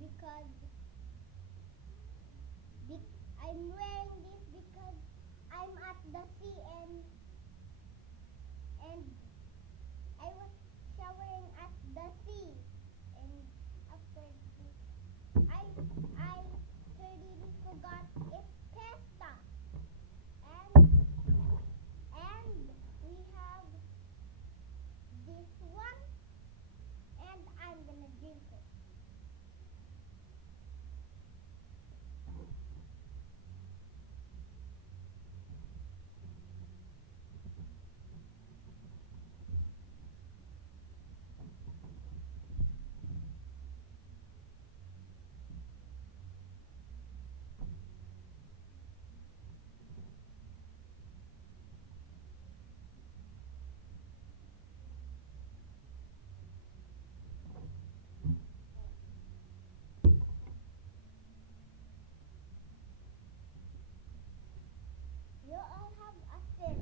because I'm wearing this because I'm at the sea and I was showering at the sea, and after this I totally forgot it's pasta, and we have this one, and I'm gonna drink it. You all have a sip.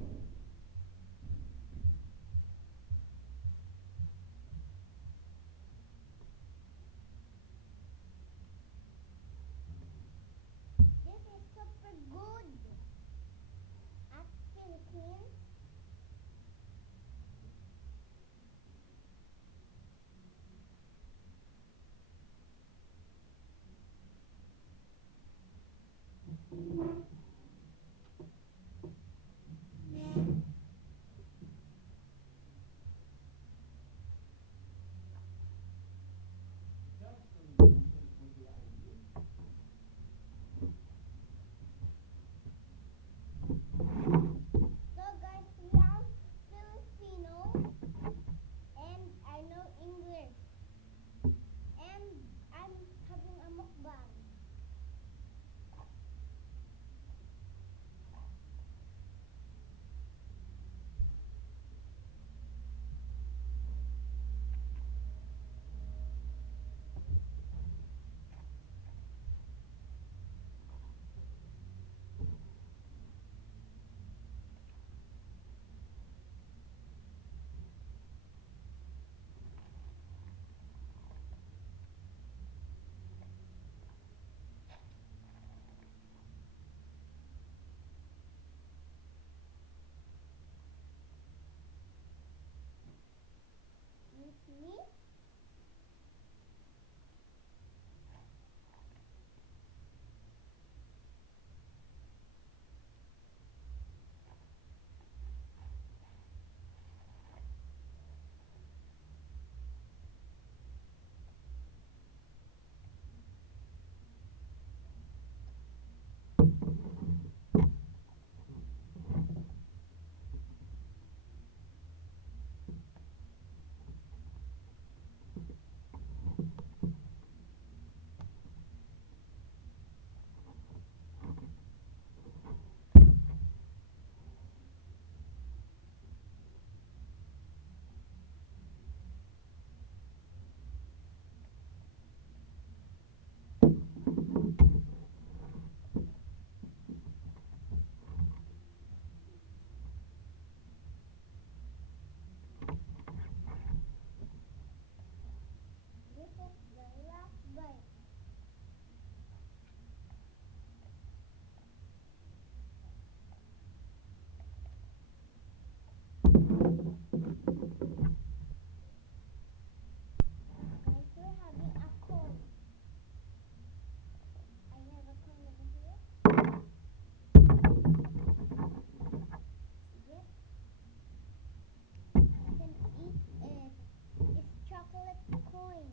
This is super good at Philippines. So guys, we are Filipino and I know English. And I'm having a mukbang. With me, this is the last bite. Guys, we're having a cone. I have a cone over here. Yep, you can eat it. It's chocolate coin.